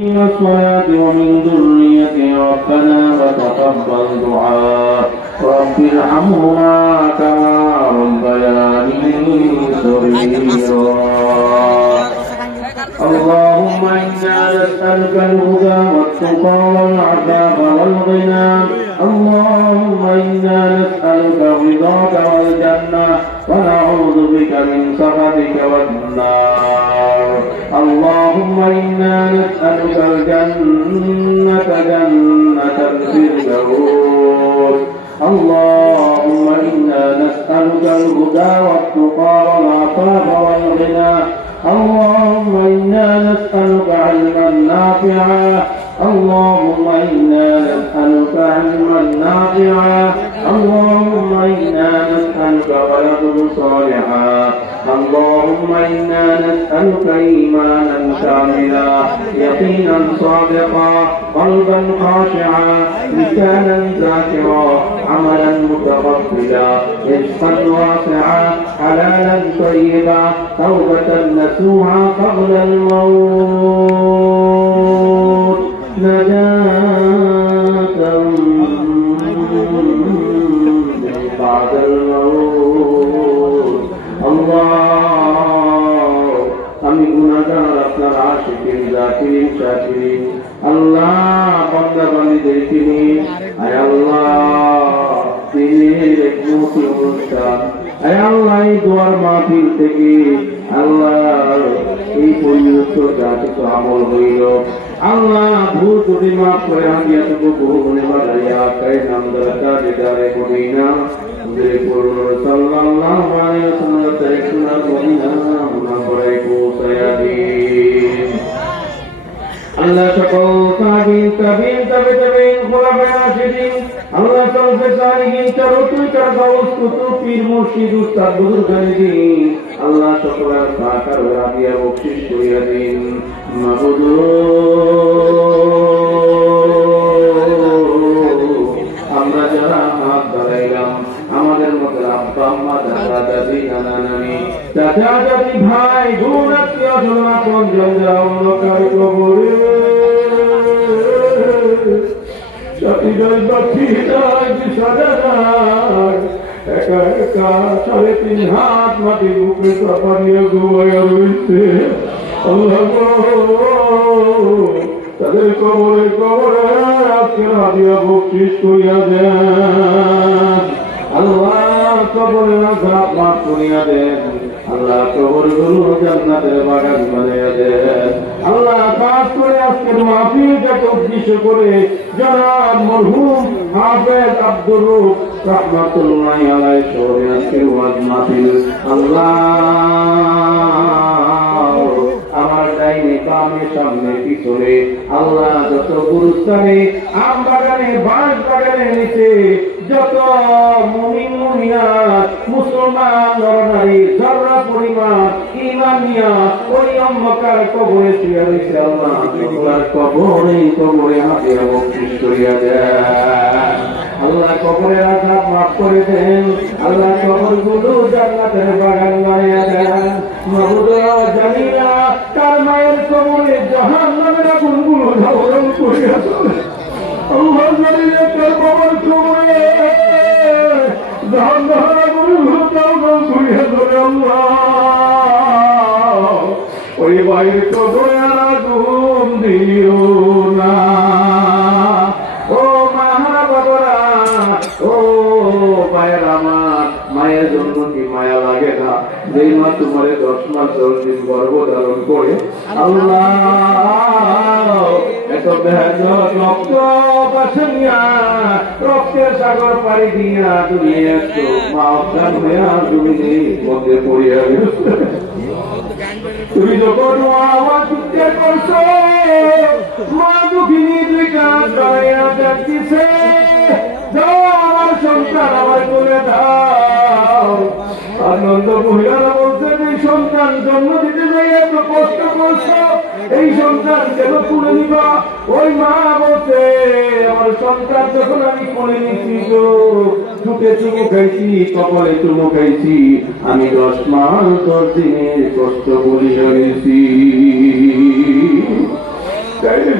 الصلاة ومن ذريتي ربنا وتقبل دعاء رب ارحمهما كما ربياني صغيرا اللهم إنا نسألك الهدى والتقى والعفاف والغنى اللهم إنا نسألك رضاك والجنة ونعوذ بك من سخطك والنار اللهم إنا نسألك الجنة جنة الفردوس اللهم إنا نسألك الهدى والتقى والعفاف والغنى اللهم إنا نسألك علما نافعا اللهم إنا نسألك علما نافعا اللهم إنا نسألك ولدا صالحا اللهم إنا نسألك إيمانا كاملا يقينا صادقا قلبا خاشعا لسانا ذاكرا عملا متقبلا رزقا واسعا حلالا طيبا توبة نسوعا قبل الموت نجاة بعد الموت الله আমি গুনাহগার আপনার আশিকিন জাকিরিন শাকিরিন আল্লাহ বান্দা বান্দীদেরকে নিয়ে আয় আল্লাহ দিনের এক নতুন অনুষ্ঠান আয় আল্লাহ এই দোয়ার মাহফিল থেকে আল্লাহ এই পরিণত যা কিছু আমল হইল আল্লাহ ভুল ত্রুটি মাফ করে আমি এতটুকু গুণে বাড়াইয়া কাই নাম দরকার দিদারে করি না উদের পূর্ণ সাল্লাল্লাহু আলাইহি ওয়াসাল্লাম তারিকুনা করিনা মুনা করে পৌঁছায়া দিন আল্লাহ সকল তাবিন খোলাফায়ে রাশিদিন আল্লাহ সলফে সালিহিন চারুতুই চার গাউস কুতুব পীর মুর্শিদ উস্তাদ বুজুর্গানে দিন আল্লাহ সকলের সাকার রাদিয়া বকশিশ করিয়া দিন মাবুদ আমরা যারা হাত বাড়াইলাম আমাদের মধ্যে আব্বা আম্মা দাদা দাদি নানা নানি চাচা চাচি ভাই বোন আত্মীয় স্বজন আপন যারা অন্ধকার কবরে চাচিরাই বাচ্চিরাই বিছানায় একা একা 3.5 হাত মাটি বুকে চাপা নিয়ে ঘুমাইয়া রয়েছে আল্লাহ তাদের কবরে কবরে আজকে হাদিয়া বকশিশ করিয়া দেন আল্লাহ কবরে আযাব মাফ করিয়া দেন আল্লাহ কবরগুলো জান্নাতের বাগান বানাইয়া দেন আল্লাহ পাক করে আজকের মাহফিলটাকে উদ্দেশ্য করে জনাব মরহুম হাফেজ আব্দুর রউফ রাহমাতুল্লাহি আলাইহি শহরে আজকের ওয়াজ মাহফিল আল্লাহ আমার ডাইনে বামে সামনে পিছনে আল্লাহ যত গুরুস্থানে আম বাগানে বাঁশ বাগানে নিচে যত মুমিন মুমিনাত মুসলমান নরনারী যারা পরিমাণ ঈমান নিয়া ওই অন্ধকার কবরে শুয়ে রয়েছে আল্লাহ তোমার কবরে হাতিয়া বকশিশ করিয়া দেন আল্লাহ কবরের আযাব মাফ করে দেন আল্লাহ কবরগুলো জান্নাতের বাগান বানিয়ে দেন মাবুদ জানিনা কার মায়ের কবরে জাহান্নামের আগুনগুলো ঝলমল করিয়া চলে আল্লাহ জানিনা কার বাবার কবরে জাহান্নামের আগুনগুলো ঝলমল করিয়া চলে আল্লাহ ওই ভাইয়ের কবরে আর আগুন দিও না ও মাহারা বাবারা ও মায়ের আমার মায়ের জন্য কি মায়া লাগে না যেই মা তোমারে 10 মাস 10 দিন গর্ভ ধারণ করে আল্লাহ এত বেহাজ রক্ত বাসনিয়া রক্তের সাগর পাড়ি দিয়া তুমি একটু মা অজ্ঞান হইয়া তুমি মধ্যে পড়িয়া গেছে তুমি যখন আওয়াজ উঠতে করছো মা দুঃখিনী দুই কাজ বাড়াইয়া যাচ্ছিছে যাও আমার সন্তান আমার বলে দাও আনন্দ মহিলারা বলছেন এই সন্তান জন্ম দিতে যাই এত কষ্ট করছো এই সন্তান কেন তুলে নিবা ওই মা বলছে আমার সন্তান যখন আমি কোলে নিচ্ছি তো ঠুকে চুমু খাইছি কপালে চুমু খাইছি আমি 10 মাস 10 দিনের কষ্ট বলি হয়েছি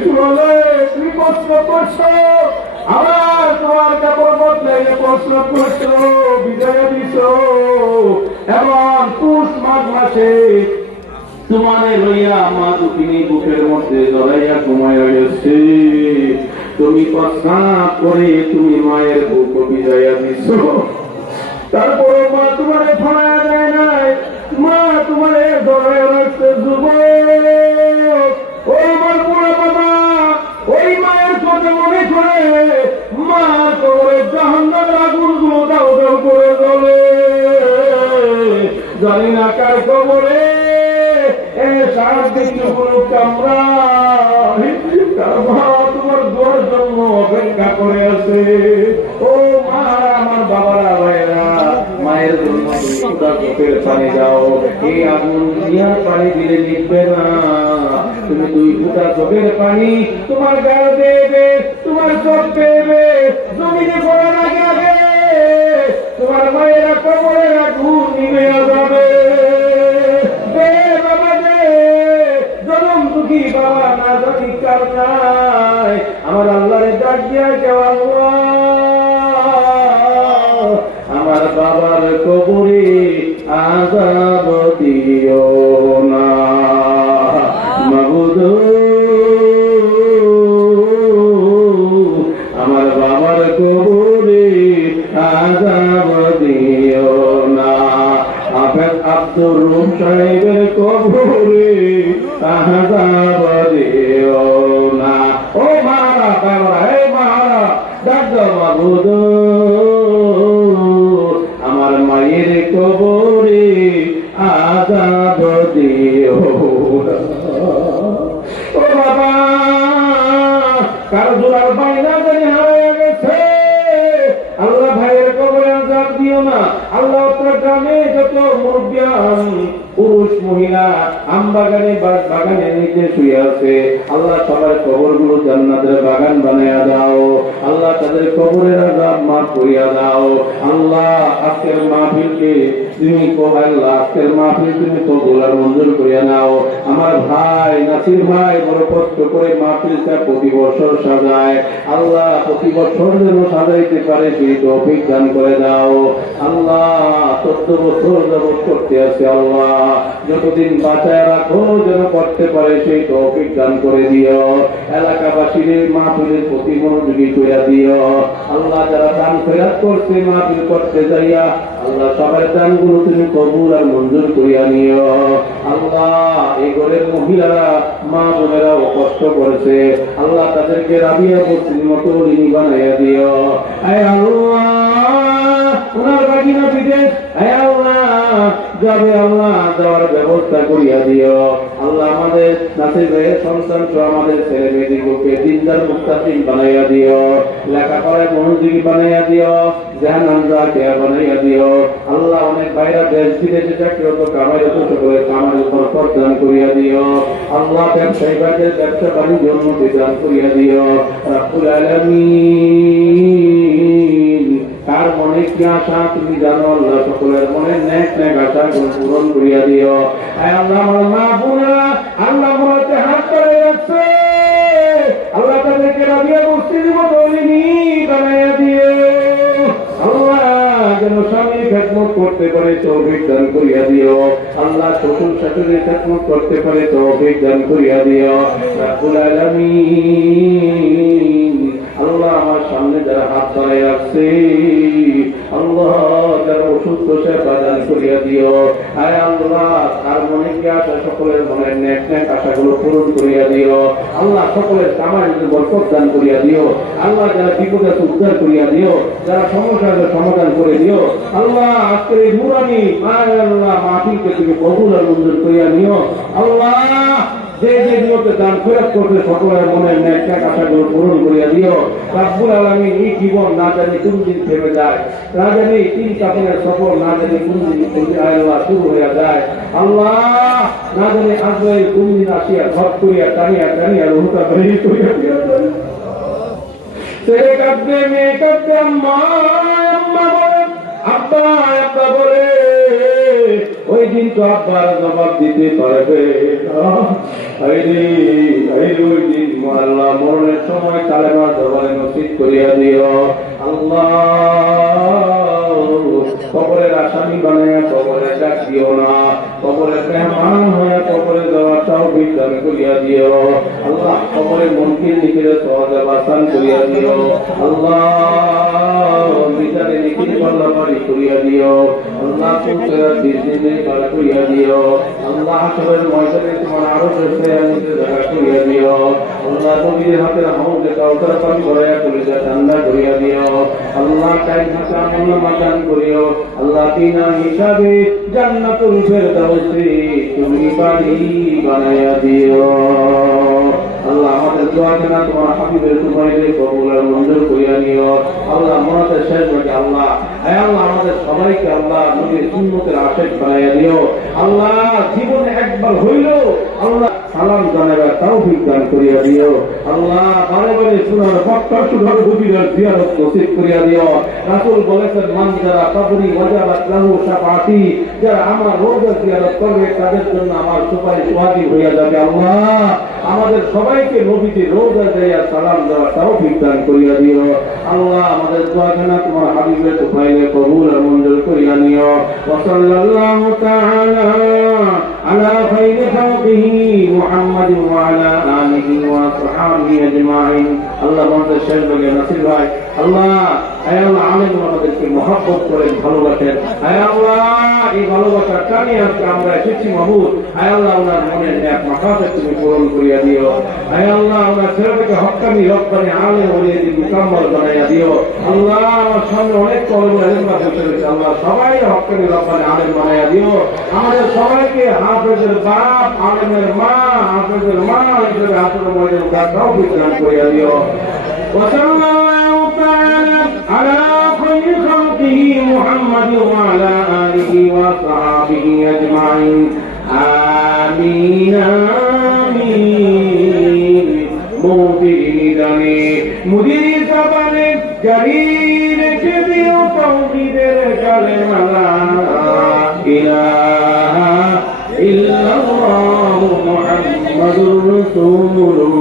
শুনলে তুমি প্রশ্ন করছো, আবার তোমার কাপড় বদলাইলে প্রশ্ন করছো, বিদায় দিছ। এবং পুষ মাঘ মাসে তোমারে লইয়া মা দুঃখিনী বুকের মধ্যে জড়াইয়া ঘুমাইয়া গেছে। তুমি প্রস্তাব করে তুমি মায়ের বুক বিদায়া দিছ। তারপরে মা তোমারে ফলায়া যায় নাই, মা তোমারে ধরে রাখতে যুবক। ওই আমার বুড়া বাবা ওই মায়ের কথা মনে করে মার কবরে জাহান্নামের আগুনগুলো দাও দাও করে জ্বলে। জানি না কার কবরে সার দিকে কোনো কামরা তোমার দোয়ার জন্য অপেক্ষা করে আছে। ও মা, আমার বাবারা ভাইয়েরা, মায়ের জন্য চোখের পানি দাও। এই আগুন দুনিয়ার পানি দিলে লিখবে না, তুমি 2 ফুটা চোখের পানি তোমার গায়ে দেবে, তোমার চোখ দেবে, জমিনে পড়ার আগে আগে তোমার মায়েরা কবরের আগুন নিভে যাবে। বাবা না জানি কার নাই, আমার আল্লাহরে ডাক দিয়া কেউ আমার বাবার কবরে আযাব দিও না মাবুদ, আমার বাবার কবরে আযাব দিও না। হাফেজ আব্দুর রুম সাহেবের কবরে আযাব দিও না। ও মারা বাবা, হে মারা ডাক দাও মাবুদ, আমার মায়ের কবরে আযাব দিও না। ও বাবা, কারো জোড়ার বাইনা জানি হারিয়ে গেছে, আল্লাহ ভাইয়ের কবরে আযাব দিও না। আল্লাহ আপনার গ্রামে যত মুরব্বিয়ান পুরুষ মহিলা আমবাগানে বাগানে নিচে শুয়ে আছে, আল্লাহ সবার কবরগুলো জান্নাতের বাগান বানায়া দাও। আল্লাহ তাদের কবরের আযাব মাফ করিয়া দাও। আল্লাহ আজকের মাহফিলকে তুমি আল্লাহ আজকের মাহফিল তুমি কবুল আর মঞ্জুর করিয়া নাও। আমার ভাই নাসির ভাই বড় কষ্ট করে মাহফিলটা প্রতি বছর সাজায়, আল্লাহ প্রতি বছর যেন সাজাইতে পারে সেই তৌফিক দান করে দাও। আল্লাহ 14 বছর যাবত করতে আছে, আল্লাহ যতদিন বাঁচায় রাখো যেন করতে পারে সেই তৌফিক দান করে দিও। এলাকাবাসীর মাহফিলের প্রতি মনোযোগী করে দিও। আল্লাহ যারা দান ফেরত করছে মাহফিল করতে যাইয়া, আল্লাহ সবার দানগুলো তুমি কবুল আর মঞ্জুর করিয়া নিও। আল্লাহ এই ঘরের মহিলারা মা বোনেরাও কষ্ট করেছে, আল্লাহ তাদেরকে রাবিয়া বস্তির মতো ঋণী বানাইয়া দিও। আয় আল্লাহ ওনার বাগিনা বিদেশ যাবে, আল্লাহ যাওয়ার ব্যবস্থা করিয়া দিও। আল্লাহ আমাদের নাসির ভাইয়ের সন্তান সহ আমাদের ছেলে মেয়েদিগকে দিনদার মুত্তাকিন বানাইয়া দিও, লেখাপড়ায় মনোযোগী বানাইয়া দিও, জাহান্নামরা কেয়া বানাইয়া দিও। আল্লাহ অনেক ভাইরা দেশ বিদেশে চাকরিরত কামাইরত সকলের কামাইয়ের উপর প্রদান করিয়া দিও। আল্লাহ ব্যবসায়ী ভাইদের ব্যবসা বাণিজ্য উন্নতি দান করিয়া দিও। রাব্বুল আলামিন কার মনে কি আশা তুমি জানো, আল্লাহ সকলের মনে নেক নেক আশা পূরণ করিয়া দিও। আল্লাহ আমার মা বোনেরা আল্লাহ মনে হাত করে রাখছে, আল্লাহ তাদেরকে রাবিয়া বস্তির মতো ঋণী বানাইয়া দিও। আল্লাহ যেন স্বামীর খেদমত করতে পারে তৌফিক দান করিয়া দিও। আল্লাহ শ্বশুর শাশুড়ির খেদমত করতে পারে তৌফিক দান করিয়া দিও। রাব্বুল আলামিন আল্লাহ আমার সামনে যারা হাত বাড়াই রাখছে, আল্লাহ যারা অসুস্থ সেবা দান করিয়া দিও। আয় আল্লাহ তার মনে কি আশা সকলের মনের নেক নেক আশাগুলো পূরণ করিয়া দিও। আল্লাহ সকলের কামাই বরকত দান করিয়া দিও। আল্লাহ যারা বিপদে উদ্ধার করিয়া দিও, যারা সমস্যার সমাধান করে দিও। আল্লাহ আজকের এই নুরানি আয় আল্লাহ মাহফিলকে তুমি কবুল আর মঞ্জুর করিয়া নিও। আল্লাহ যে যে নিয়তে দান ফেরত করতে সকলের মনের নেক নেক আশাগুলো পূরণ করিয়া দিও। রাব্বুল আলামিন এই জীবন না জানি কোন দিন থেমে যায়, না জানি তিন কাপড়ের সফর না জানি কোন দিন আল্লাহ শুরু হইয়া যায়। আল্লাহ না জানি আজরাইল কোন দিন আসিয়া ঘর করিয়া টানিয়া টানিয়া রুহটা বেরিয়ে করিয়া দিয়া যায়। ছেলে কাঁদবে, মেয়ে কাঁদবে, আম্মা আম্মা বলে, আব্বা আব্বা বলে, ওই দিন তো আব্বার জবাব দিতে পারবে না। ওই দিন আল্লাহ সময় কালেমার জবানে নসিব করিয়া দিও আল্লাহ। কবরের আসামি বানায় কবরে ডাক দিও না, কবরে মেহমান হয়ে কবরে যাওয়ার তৌফিক দান করিয়া দিও আল্লাহ। কবরে মুনকির নিকিরে সওয়াব আসান করিয়া দিও আল্লাহ। বিচারে নিকির পাল্লাবাড়ি করিয়া দিও আল্লাহ। পুত্রের দিনে কাল করিয়া দিও আল্লাহ। হাসরের ময়দানে তোমার আরো নিতে জায়গা করিয়া দিও আল্লাহ। নবীর হাতের হাউজে কাউসার পানি ভরাইয়া করিয়া ঠান্ডা করিয়া দিও আল্লাহ। টাইম হাতে আমল মাকান করিও আল্লাহ। বিনা হিসাবে জান্নাতুল ফেরদাউসে তুমি বাড়ি বানাইয়া দিও আল্লাহ। আমাদের দোয়া কেনা তোমার হাবিবের তোমারে কবুল আর মঞ্জুর করিয়া নিও আল্লাহ। আমাদের শেষ ভাগে আল্লাহ, হে আল্লাহ আমাদের সবাইকে আল্লাহ নবীর সুন্নতের আশিক বানাইয়া দিও আল্লাহ। জীবনে একবার হইল আল্লাহ সালাম জানাবার তৌফিক দান করিয়া দিও আল্লাহ। বারে বারে সুনার বক্তা সুনার গভীরের জিয়ারত নসিব করিয়া দিও। রাসূল বলেছেন মান যারা কবরি ওয়াজাবাত লাহু শাফাআতি, যারা আমার রোজা জিয়ারত করবে তাদের জন্য আমার সুপারিশ ওয়াজিব হইয়া যাবে আল্লাহ। আমাদের সবাইকে নবীজি রোজা যাইয়া সালাম দেওয়ার তৌফিক দান করিয়া দিও আল্লাহ। আমাদের দোয়া কেনা তোমার হাবিবের তুফাইলে কবুল আর মঞ্জুর করিয়া নিও। ওয়া সাল্লাল্লাহু তাআলা আলা খাইরি খালকিহি মুহাম্মাদ ওয়া আলা আলিহি ওয়া সাহবিহি আজমাইন। আল্লাহ আমাদের শেষ ভাগে নাসির ভাই আল্লাহ, হে আল্লাহ আলেম আমাদেরকে মহব্বত করেন, ভালোবাসেন। হে আল্লাহ এই ভালোবাসার টানে আজকে আমরা এসেছি মাহবুব। হে আল্লাহ ওনার মনের এক মাকাতে তুমি পূরণ করিয়া দিও। হে আল্লাহ ওনার ছেলেটাকে হক্কানি রব্বানি আলেম হয়ে দিয়ে মুকাম্মল বানাইয়া দিও আল্লাহ। আমার সামনে অনেক কলম এলেমা বসে রয়েছে আল্লাহ, সবাই হক্কানি রব্বানি আলেম বানাইয়া দিও। আমাদের সবাইকে হাফেজের বাপ, আলেমের মা, হাফেজের মা হিসেবে হাফেজের মধ্যে তৌফিক দান করিয়া দিও। ওয়াসাল্লাল্লাহু তাআলা আলা খাইরি খালকিহি মুহাম্মাদ ওয়া আলা আলিহি ওয়া সাহবিহি আজমাইন। আমিন আমিন। মুদিরি জবানে জারি রেখে দিও তাওহীদের কালেমা লা ইলাহা ইল্লাল্লাহু মুহাম্মাদুর রাসূলুল্লাহ।